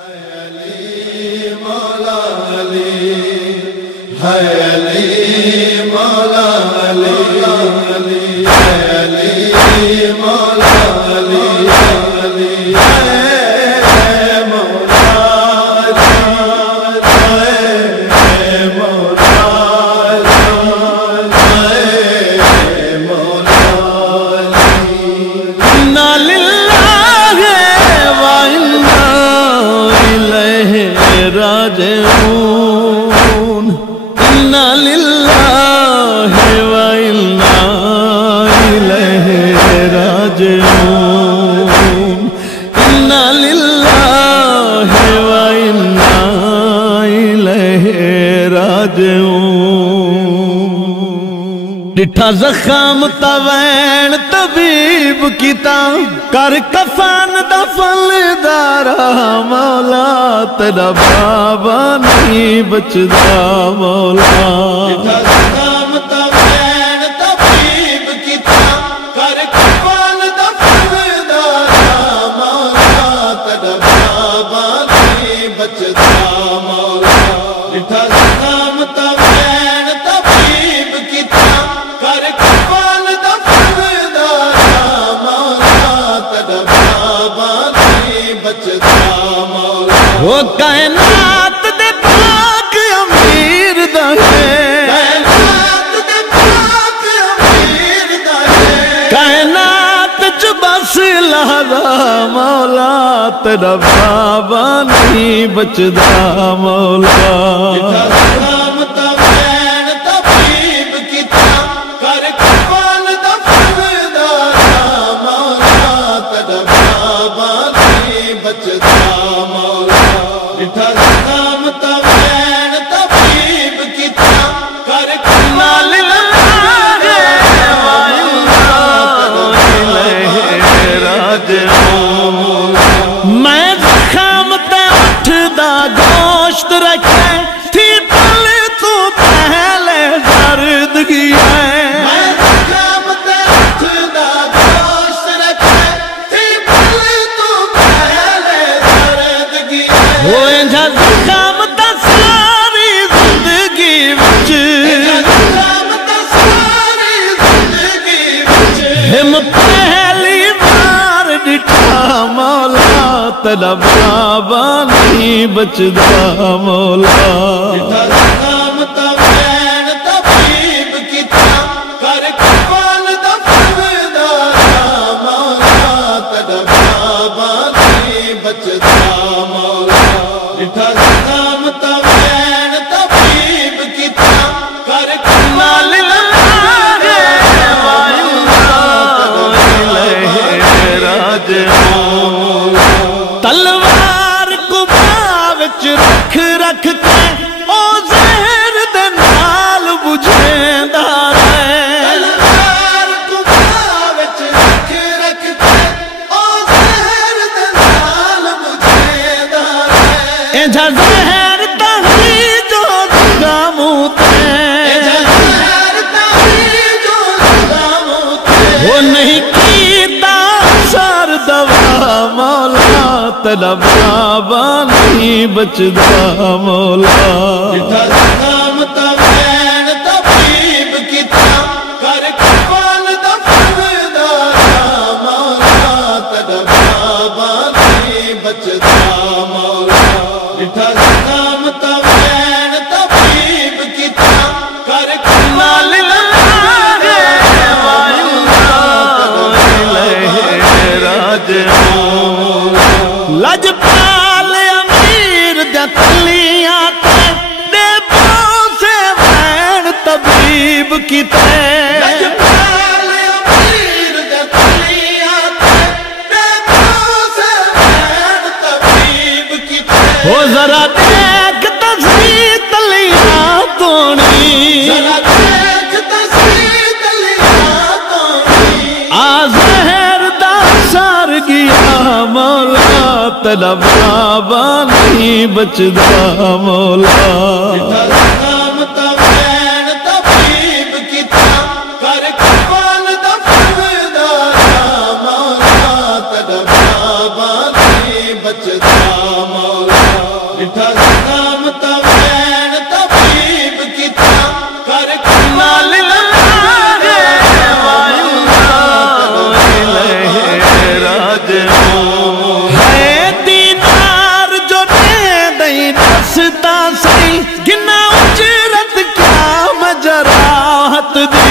علی مولا علی ہے علی مولا علی علی مولا علی علی ہے مولا راجعون انا للہ و انا الیہ راجعون انا للہ و انا الیہ راجعون ڈٹھا زخم توین طبیب کیتا کر کفن دفن دارا مولا تیرا بابا نہیں بچدا مولا ڈٹھا زخم توین طبیب کیتا کر کفن دفن دارا مولا تیرا بابا نہیں بچدا مولا ڈٹھا زخم توین طبیب کیتا کر کفن دفن دارا مولا تیرا بابا نہیں بچدا مولا وہ کائنات دے پاک امیر دا ہے کائنات دے پاک امیر دا ہے کائنات چ بس لہذا مولا تیرا بابا نہیں بچدا مولا میں زخم تے اٹھدا گوشت رکھے تھی پل تو پہلے زردگی ہے میں زخم تے اٹھدا گوشت رکھے تھی پل تو پہلے زردگی ہے وہ انجھا زخم تے ساری زندگی وچ زخم تے ساری زندگی وچ ہم پہلی بار ڈٹھا مولا تیرا بابا نہیں بچدا مولا ڈٹھا زخم توین طبیب کیتا کر کفن دفن دارا مولا تیرا بابا نہیں بچدا مولا ڈٹھا زخم توین طبیب کیتا کر کفن تلوار کو باوچ رکھ رکھ کے او زہر دے نال بجھیندا رہے تلوار کو باوچ رکھ رکھ کے او زہر دے نال بجھیندا رہے انجھا زہر تہی جو زغاموں تے انجھا زہر تہی جو زغاموں تے وہ نہیں کیتا سر دوا مولا تیرا بابا نہیں بچدا مولا ڈٹھا زخم توین طبیب کیتا کر کفن دفن دارا مولا تیرا بابا نہیں بچدا مولا ڈٹھا زخم توین طبیب کیتا کر کفن لجپال امیر دے تلیاں تے دے بوسے وین طبیب کیتے لجپال امیر دے تلیاں تے دے بوسے وین طبیب کیتے ہو ذرا دیکھ تصویر تلیاں تونی ذرا دیکھ تصویر تلیاں تونی آ زہر دا سار گیا مولا تیرا بابا نہیں بچدا مولا ڈٹھا زخم توین طبیب کیتا کر کفن دفن دارا مولا تیرا بابا نہیں بچدا مولا ڈٹھا زکام تمین طبیب کی طرح کر کنا للہ راجعون ہے دینار جو دے دئی دستا سی گنا اجرت کیا مجراحت دی